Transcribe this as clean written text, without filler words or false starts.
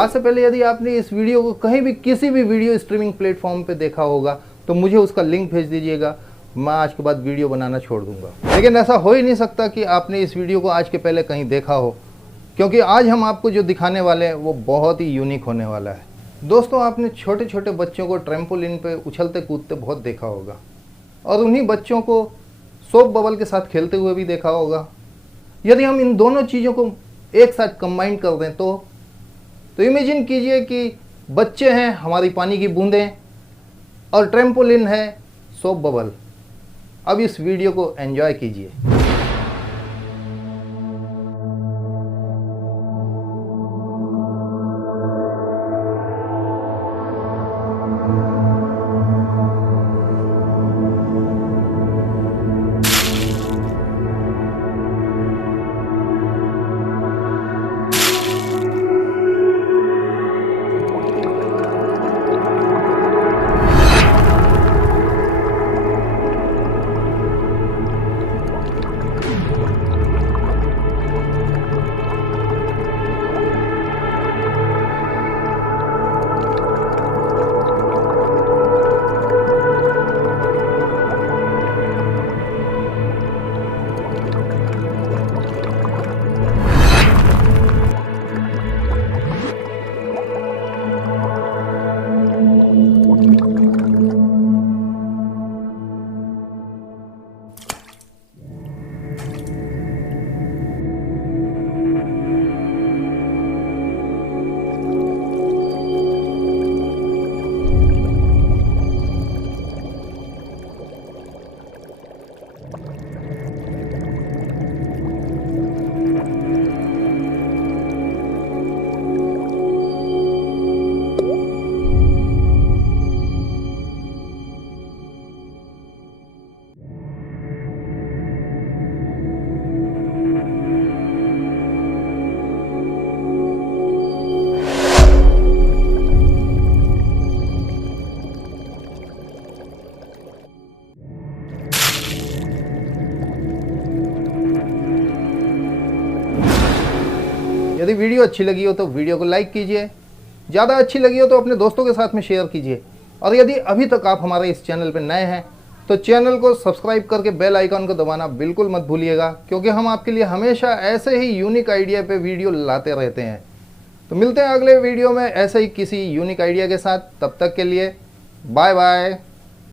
आज से पहले यदि आपने इस वीडियो को कहीं भी किसी भी वीडियो स्ट्रीमिंग प्लेटफॉर्म पे देखा होगा तो मुझे उसका लिंक भेज दीजिएगा, मैं आज के बाद वीडियो बनाना छोड़ दूंगा। लेकिन ऐसा हो ही नहीं सकता कि आपने इस वीडियो को आज के पहले कहीं देखा हो, क्योंकि आज हम आपको जो दिखाने वाले हैं वो बहुत ही यूनिक होने वाला है। दोस्तों, आपने छोटे छोटे बच्चों को ट्रैम्पोलिन पे उछलते कूदते बहुत देखा होगा और उन्हीं बच्चों को सोप बबल के साथ खेलते हुए भी देखा होगा। यदि हम इन दोनों चीज़ों को एक साथ कंबाइन कर दें तो इमेजिन कीजिए कि बच्चे हैं हमारी पानी की बूंदें और ट्रैम्पोलिन है सोप बबल। अब इस वीडियो को एंजॉय कीजिए। यदि वीडियो अच्छी लगी हो तो वीडियो को लाइक कीजिए, ज़्यादा अच्छी लगी हो तो अपने दोस्तों के साथ में शेयर कीजिए, और यदि अभी तक आप हमारे इस चैनल पर नए हैं तो चैनल को सब्सक्राइब करके बेल आइकन को दबाना बिल्कुल मत भूलिएगा, क्योंकि हम आपके लिए हमेशा ऐसे ही यूनिक आइडिया पे वीडियो लाते रहते हैं। तो मिलते हैं अगले वीडियो में ऐसे ही किसी यूनिक आइडिया के साथ। तब तक के लिए बाय बाय।